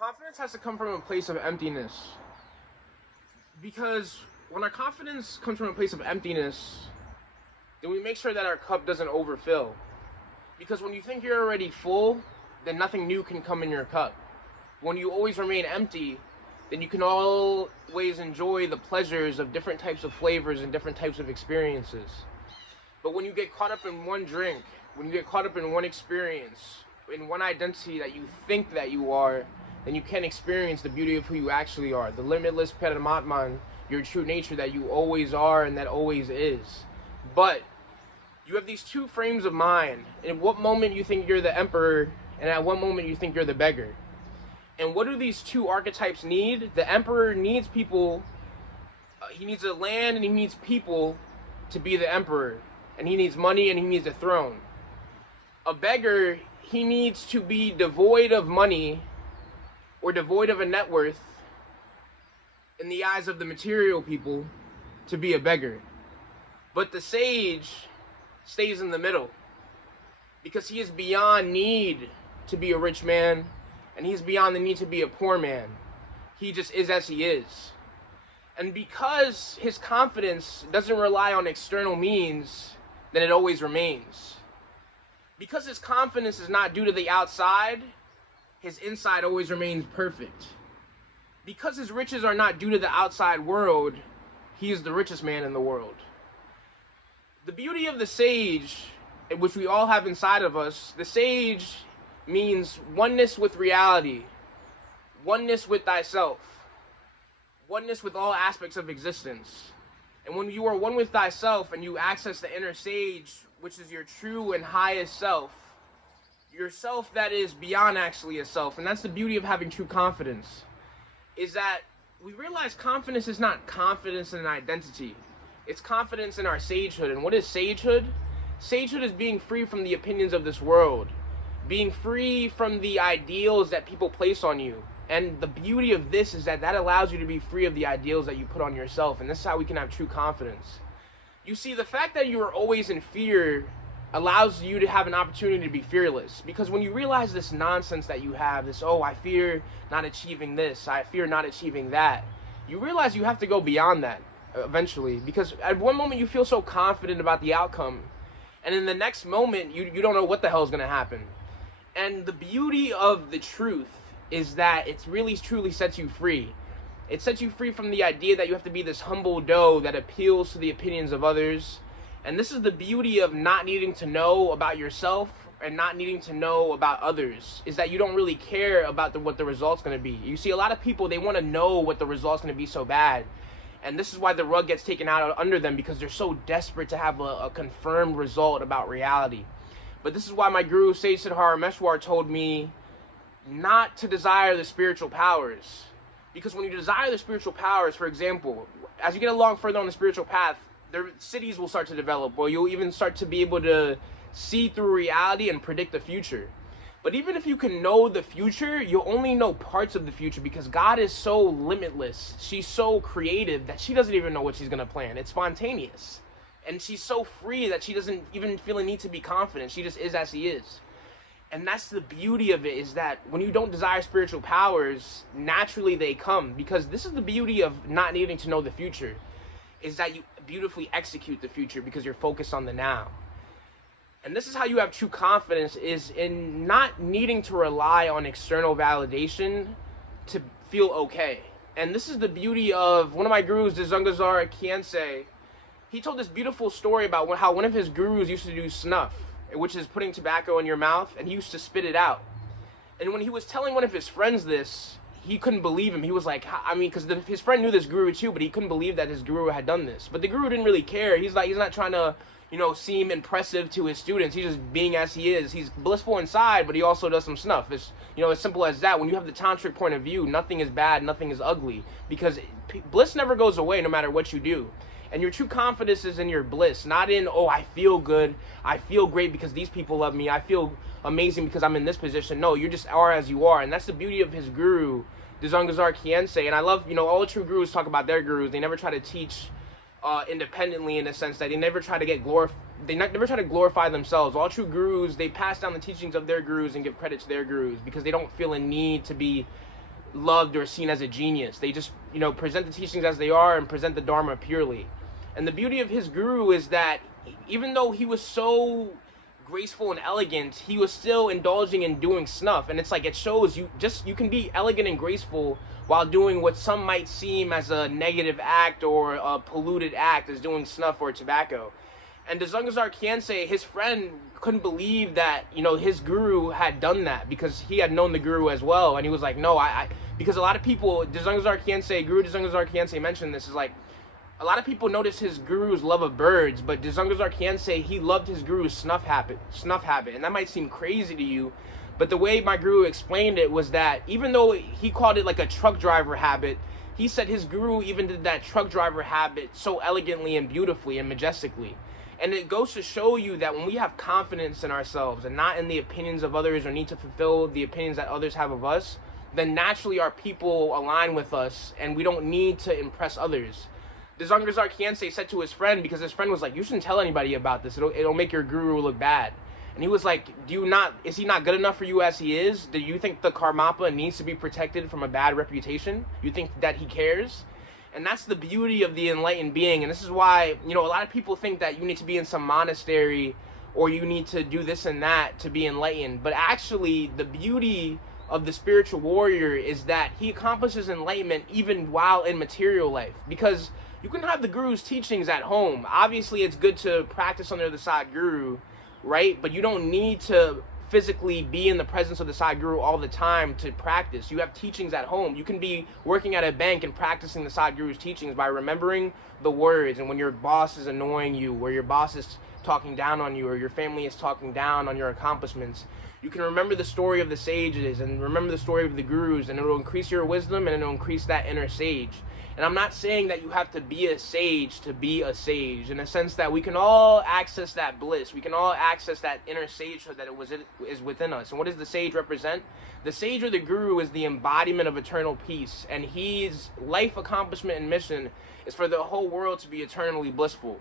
Our confidence has to come from a place of emptiness. Because when our confidence comes from a place of emptiness, then we make sure that our cup doesn't overfill. Because when you think you're already full, then nothing new can come in your cup. When you always remain empty, then you can always enjoy the pleasures of different types of flavors and different types of experiences. But when you get caught up in one drink, when you get caught up in one experience, in one identity that you think that you are, then you can't experience the beauty of who you actually are, the limitless Paramatman, your true nature that you always are and that always is. But you have these two frames of mind. In what moment you think you're the emperor, and at what moment you think you're the beggar. And what do these two archetypes need? The emperor needs people, he needs a land and he needs people to be the emperor. And he needs money and he needs a throne. A beggar, he needs to be devoid of money or devoid of a net worth in the eyes of the material people to be a beggar. But the sage stays in the middle because he is beyond need to be a rich man and he's beyond the need to be a poor man. He just is as he is. And because his confidence doesn't rely on external means, then it always remains. Because his confidence is not due to the outside, his inside always remains perfect. Because his riches are not due to the outside world, he is the richest man in the world. The beauty of the sage, which we all have inside of us, the sage means oneness with reality, oneness with thyself, oneness with all aspects of existence. And when you are one with thyself and you access the inner sage, which is your true and highest self, your self that is beyond actually a self, and that's the beauty of having true confidence, is that we realize confidence is not confidence in an identity. It's confidence in our sagehood. And what is sagehood? Sagehood is being free from the opinions of this world, being free from the ideals that people place on you. And the beauty of this is that that allows you to be free of the ideals that you put on yourself. And this is how we can have true confidence. You see, the fact that you are always in fear allows you to have an opportunity to be fearless. Because when you realize this nonsense that you have, this, oh, I fear not achieving this, I fear not achieving that, you realize you have to go beyond that eventually. Because at one moment you feel so confident about the outcome, and in the next moment you don't know what the hell is going to happen. And the beauty of the truth is that it really truly sets you free. It sets you free from the idea that you have to be this humble doe that appeals to the opinions of others. And this is the beauty of not needing to know about yourself and not needing to know about others, is that you don't really care about what the result's going to be. You see, a lot of people, they want to know what the result's going to be so bad. And this is why the rug gets taken out under them, because they're so desperate to have a confirmed result about reality. But this is why my guru, Sage Siddhar Meshwar, told me not to desire the spiritual powers. Because when you desire the spiritual powers, for example, as you get along further on the spiritual path, their cities will start to develop, or you'll even start to be able to see through reality and predict the future. But even if you can know the future, you'll only know parts of the future, because God is so limitless. She's so creative that she doesn't even know what she's going to plan. It's spontaneous. And she's so free that she doesn't even feel a need to be confident. She just is as she is. And that's the beauty of it, is that when you don't desire spiritual powers, naturally they come. Because this is the beauty of not needing to know the future, is that you beautifully execute the future because you're focused on the now. And this is how you have true confidence, is in not needing to rely on external validation to feel okay. And this is the beauty of one of my gurus, Dzongazar Khyentse. He told this beautiful story about how one of his gurus used to do snuff, which is putting tobacco in your mouth, and he used to spit it out. And when he was telling one of his friends this, he couldn't believe him. He was like, I mean, because his friend knew this guru too, but he couldn't believe that his guru had done this. But the guru didn't really care. He's not trying to, seem impressive to his students. He's just being as he is. He's blissful inside, but he also does some snuff. It's, as simple as that. When you have the tantric point of view, nothing is bad, nothing is ugly, because bliss never goes away no matter what you do. And your true confidence is in your bliss, not in, oh, I feel good, I feel great because these people love me, I feel amazing because I'm in this position. No, you just are as you are. And that's the beauty of his guru, Dzongazar Khyentse. And I love, all the true gurus talk about their gurus. They never try to teach independently, in a sense that they never try to never try to glorify themselves. All true gurus, they pass down the teachings of their gurus and give credit to their gurus, because they don't feel a need to be loved or seen as a genius. They just, present the teachings as they are and present the Dharma purely. And the beauty of his guru is that even though he was so graceful and elegant, he was still indulging in doing snuff. And it's like, it shows you can be elegant and graceful while doing what some might seem as a negative act or a polluted act, as doing snuff or tobacco. And Dzongazar Khyentse, his friend, couldn't believe that, his guru had done that, because he had known the guru as well. And he was like, no, because a lot of people, Guru Dzongazar Khyentse mentioned this, is like, a lot of people notice his guru's love of birds, but Dzongazar Khyentse, he loved his guru's snuff habit. And that might seem crazy to you, but the way my guru explained it was that even though he called it like a truck driver habit, he said his guru even did that truck driver habit so elegantly and beautifully and majestically. And it goes to show you that when we have confidence in ourselves and not in the opinions of others or need to fulfill the opinions that others have of us, then naturally our people align with us and we don't need to impress others. Dzongazar Khyentse said to his friend, because his friend was like, you shouldn't tell anybody about this, it'll make your guru look bad. And he was like, is he not good enough for you as he is? Do you think the Karmapa needs to be protected from a bad reputation? You think that he cares? And that's the beauty of the enlightened being. And this is why, a lot of people think that you need to be in some monastery or you need to do this and that to be enlightened. But actually, the beauty of the spiritual warrior is that he accomplishes enlightenment even while in material life. Because you can have the guru's teachings at home. Obviously, it's good to practice under the Sadguru, right? But you don't need to physically be in the presence of the Sadguru all the time to practice. You have teachings at home. You can be working at a bank and practicing the Sadguru's teachings by remembering the words. And when your boss is annoying you, or your boss is talking down on you, or your family is talking down on your accomplishments, you can remember the story of the sages and remember the story of the gurus, and it'll increase your wisdom and it'll increase that inner sage. And I'm not saying that you have to be a sage to be a sage, in a sense that we can all access that bliss. We can all access that inner sagehood that is within us. And what does the sage represent? The sage or the guru is the embodiment of eternal peace, and his life accomplishment and mission is for the whole world to be eternally blissful.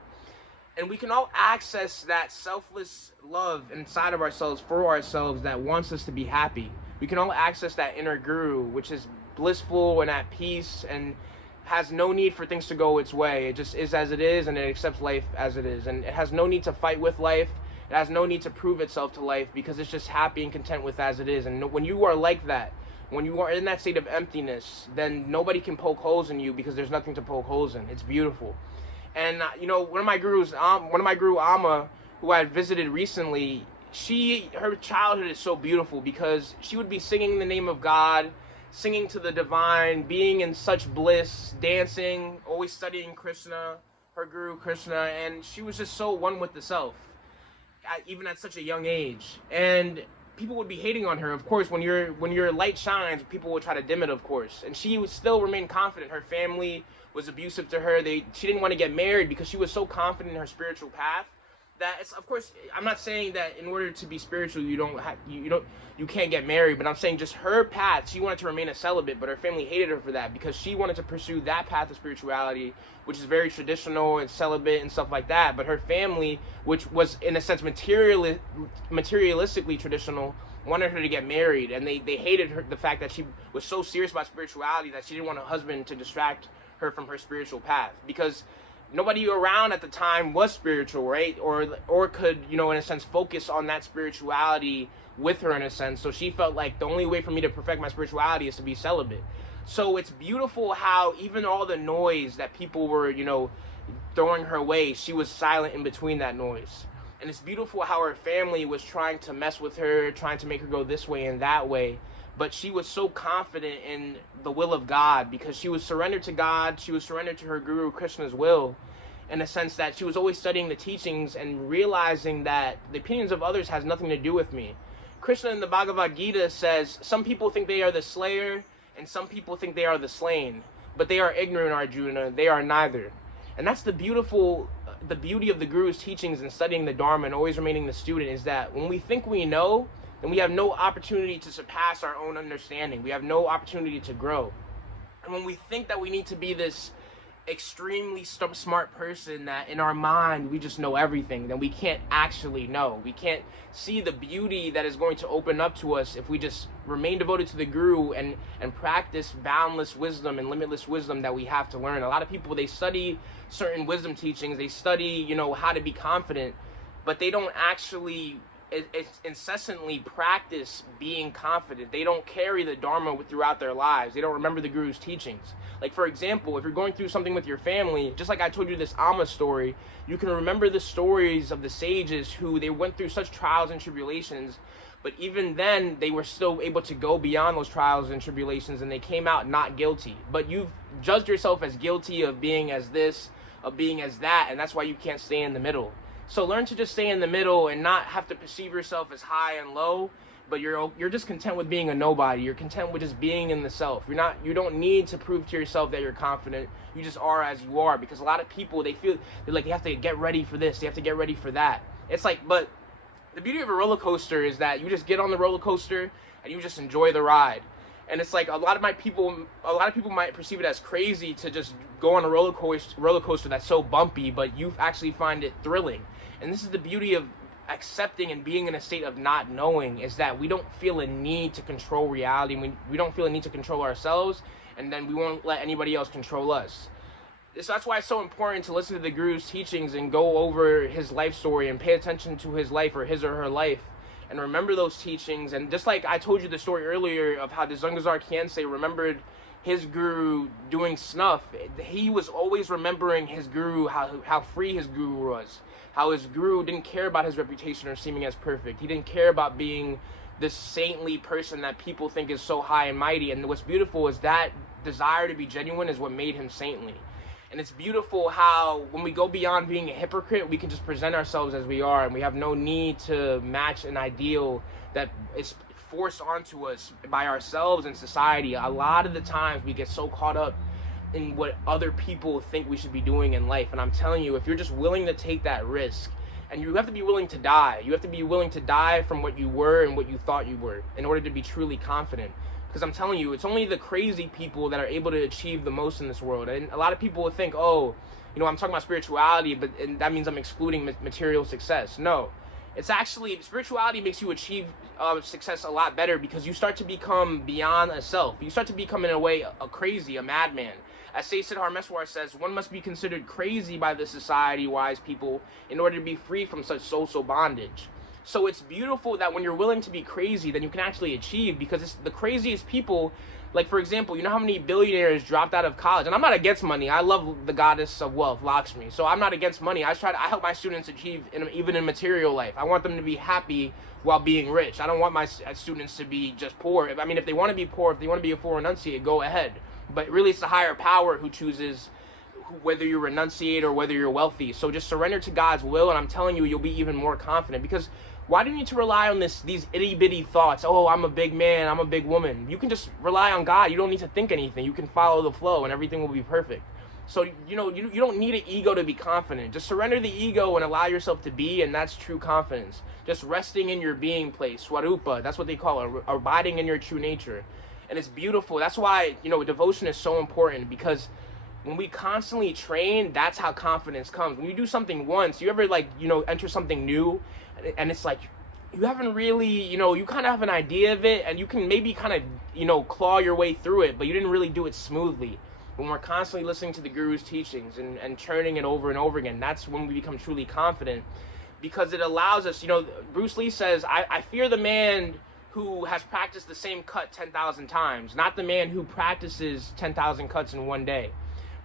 And we can all access that selfless love inside of ourselves for ourselves that wants us to be happy. We can all access that inner guru, which is blissful and at peace and has no need for things to go its way. It just is as it is, and it accepts life as it is. And it has no need to fight with life. It has no need to prove itself to life, because it's just happy and content with as it is. And when you are like that, when you are in that state of emptiness, then nobody can poke holes in you, because there's nothing to poke holes in. It's beautiful. And one of my guru Amma, who I had visited recently, her childhood is so beautiful, because she would be singing the name of God, singing to the divine, being in such bliss, dancing, always studying Krishna, her guru Krishna, and she was just so one with the self, even at such a young age. And people would be hating on her, of course. When your light shines, people will try to dim it, of course. And she would still remain confident. Her family was abusive to her. She didn't want to get married because she was so confident in her spiritual path. That it's, of course, I'm not saying that in order to be spiritual you can't get married, but I'm saying just her path, she wanted to remain a celibate, but her family hated her for that, because she wanted to pursue that path of spirituality, which is very traditional and celibate and stuff like that. But her family, which was in a sense materialistically traditional, wanted her to get married, and they hated her, the fact that she was so serious about spirituality that she didn't want a husband to distract her from her spiritual path, because nobody around at the time was spiritual, right? Or could, in a sense, focus on that spirituality with her, in a sense. So she felt like the only way for me to perfect my spirituality is to be celibate. So it's beautiful how even all the noise that people were, throwing her way, she was silent in between that noise. And it's beautiful how her family was trying to mess with her, trying to make her go this way and that way. But she was so confident in the will of God, because she was surrendered to God. She was surrendered to her guru Krishna's will, in a sense that she was always studying the teachings and realizing that the opinions of others has nothing to do with me. Krishna in the Bhagavad Gita says, some people think they are the slayer and some people think they are the slain, but they are ignorant, Arjuna. They are neither. And that's the beauty of the guru's teachings and studying the Dharma and always remaining the student, is that when we think we know, then we have no opportunity to surpass our own understanding. We have no opportunity to grow. And when we think that we need to be this extremely smart person that in our mind we just know everything, then we can't actually know. We can't see the beauty that is going to open up to us if we just remain devoted to the guru and practice boundless wisdom and limitless wisdom that we have to learn. A lot of people, they study certain wisdom teachings, they study, how to be confident, but they don't actually incessantly practice being confident. They don't carry the Dharma throughout their lives. They don't remember the Guru's teachings. Like, for example, if you're going through something with your family, just like I told you this Amma story, you can remember the stories of the sages who they went through such trials and tribulations, but even then they were still able to go beyond those trials and tribulations, and they came out not guilty. But you've judged yourself as guilty of being as this, of being as that, and that's why you can't stay in the middle. So learn to just stay in the middle and not have to perceive yourself as high and low, but you're just content with being a nobody. You're content with just being in the self. You don't need to prove to yourself that you're confident. You just are as you are, because a lot of people, they're like they have to get ready for this, they have to get ready for that. It's like, but the beauty of a roller coaster is that you just get on the roller coaster and you just enjoy the ride. And it's like a lot of people might perceive it as crazy to just go on a roller coaster that's so bumpy, but you actually find it thrilling. And this is the beauty of accepting and being in a state of not knowing, is that we don't feel a need to control reality. We don't feel a need to control ourselves, and then we won't let anybody else control us. So that's why it's so important to listen to the Guru's teachings and go over his life story and pay attention to his life, or his or her life, and remember those teachings. And just like I told you the story earlier of how the Zungazar Khyentse remembered his guru doing snuff, he was always remembering his guru, how free his guru was, how his guru didn't care about his reputation or seeming as perfect. He didn't care about being this saintly person that people think is so high and mighty. And what's beautiful is that desire to be genuine is what made him saintly. And it's beautiful how when we go beyond being a hypocrite, we can just present ourselves as we are, and we have no need to match an ideal that is forced onto us by ourselves and society. A lot of the times we get so caught up in what other people think we should be doing in life. And I'm telling you, if you're just willing to take that risk, and you have to be willing to die. You have to be willing to die from what you were and what you thought you were in order to be truly confident. Because I'm telling you, it's only the crazy people that are able to achieve the most in this world. And a lot of people will think, oh, I'm talking about spirituality, but and that means I'm excluding material success. No. It's actually, spirituality makes you achieve success a lot better, because you start to become beyond a self. You start to become, in a way, a crazy, a madman. As Siddhar Meswar says, one must be considered crazy by the society-wise people in order to be free from such social bondage. So it's beautiful that when you're willing to be crazy, then you can actually achieve, because it's the craziest people. Like, for example, you know how many billionaires dropped out of college? And I'm not against money. I love the goddess of wealth, Lakshmi. So I'm not against money. I help my students achieve, even in material life. I want them to be happy while being rich. I don't want my students to be just poor. I mean, if they want to be poor, if they want to be a full renunciate, go ahead. But really, it's the higher power who chooses whether you renunciate or whether you're wealthy. So just surrender to God's will, and I'm telling you, you'll be even more confident. Because why do you need to rely on these itty-bitty thoughts? Oh, I'm a big man, I'm a big woman. You can just rely on God. You don't need to think anything. You can follow the flow, and everything will be perfect. So, you don't need an ego to be confident. Just surrender the ego and allow yourself to be, and that's true confidence. Just resting in your being place, swarupa, that's what they call it, abiding in your true nature. And it's beautiful. That's why, devotion is so important, because when we constantly train, that's how confidence comes. When you do something once, you ever enter something new, and it's like you haven't really, you kind of have an idea of it, and you can maybe kind of, claw your way through it, but you didn't really do it smoothly. When we're constantly listening to the Guru's teachings and churning it over and over again, that's when we become truly confident, because it allows us, Bruce Lee says, I fear the man who has practiced the same cut 10,000 times, not the man who practices 10,000 cuts in one day.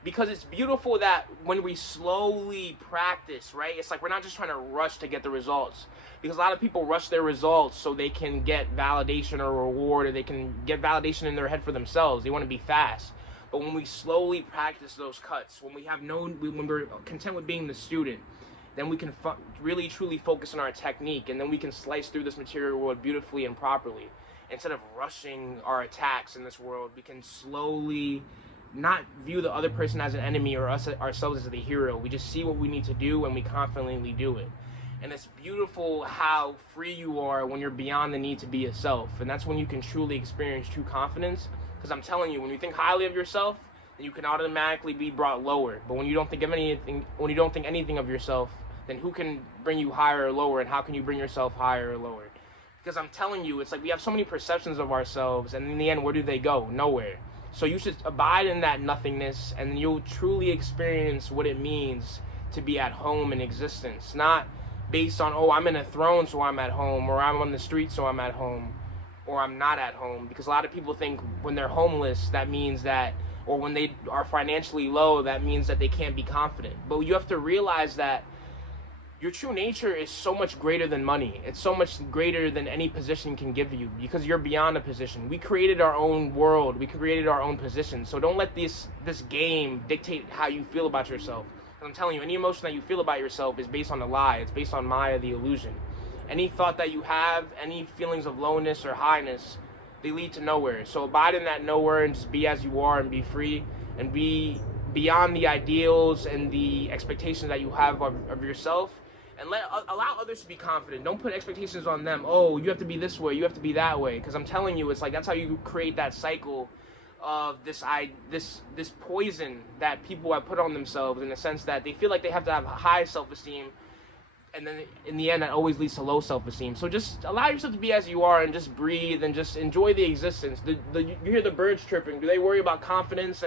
Because it's beautiful that when we slowly practice, right, it's like we're not just trying to rush to get the results. Because a lot of people rush their results so they can get validation or reward, or they can get validation in their head for themselves. They want to be fast. But when we slowly practice those cuts, when we're content with being the student, then we can really truly focus on our technique, and then we can slice through this material world beautifully and properly. Instead of rushing our attacks in this world, we can slowly not view the other person as an enemy or ourselves as the hero. We just see what we need to do, and we confidently do it. And it's beautiful how free you are when you're beyond the need to be yourself. And that's when you can truly experience true confidence. Because I'm telling you, when you think highly of yourself, then you can automatically be brought lower. But when you don't think of anything of yourself, then who can bring you higher or lower, and how can you bring yourself higher or lower? Because I'm telling you, it's like we have so many perceptions of ourselves, and in the end, where do they go? Nowhere. So you should abide in that nothingness, and you'll truly experience what it means to be at home in existence. Not based on, oh, I'm in a throne, so I'm at home, or I'm on the street, so I'm at home, or I'm not at home. Because a lot of people think when they're homeless, that means that, or when they are financially low, that means that they can't be confident. But you have to realize that your true nature is so much greater than money. It's so much greater than any position can give you, because you're beyond a position. We created our own world. We created our own position. So don't let this game dictate how you feel about yourself. I'm telling you, any emotion that you feel about yourself is based on a lie. It's based on Maya, the illusion. Any thought that you have, any feelings of lowness or highness, they lead to nowhere. So abide in that nowhere and just be as you are and be free and be beyond the ideals and the expectations that you have of yourself. And allow others to be confident. Don't put expectations on them. Oh, you have to be this way, you have to be that way. Because I'm telling you, it's like that's how you create that cycle of this poison that people have put on themselves, in the sense that they feel like they have to have high self-esteem, and then in the end that always leads to low self-esteem. So just allow yourself to be as you are and just breathe and just enjoy the existence. You hear the birds chirping. Do they worry about confidence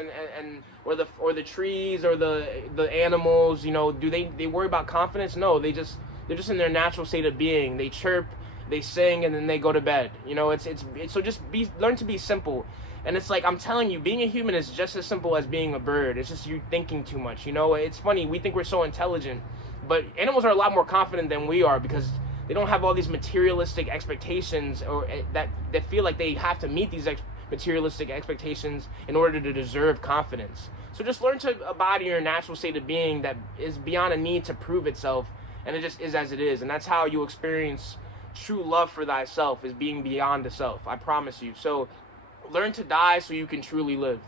or the trees or the animals? You know, do they worry about confidence? No, they're just in their natural state of being. They chirp, they sing, and then they go to bed. You know, it's so just learn to be simple. And it's like, I'm telling you, being a human is just as simple as being a bird. It's just you thinking too much. You know, it's funny, we think we're so intelligent, but animals are a lot more confident than we are, because they don't have all these materialistic expectations, or that feel like they have to meet these materialistic expectations in order to deserve confidence. So just learn to abide in your natural state of being that is beyond a need to prove itself, and it just is as it is. And that's how you experience true love for thyself, is being beyond the self. I promise you. So learn to die so you can truly live.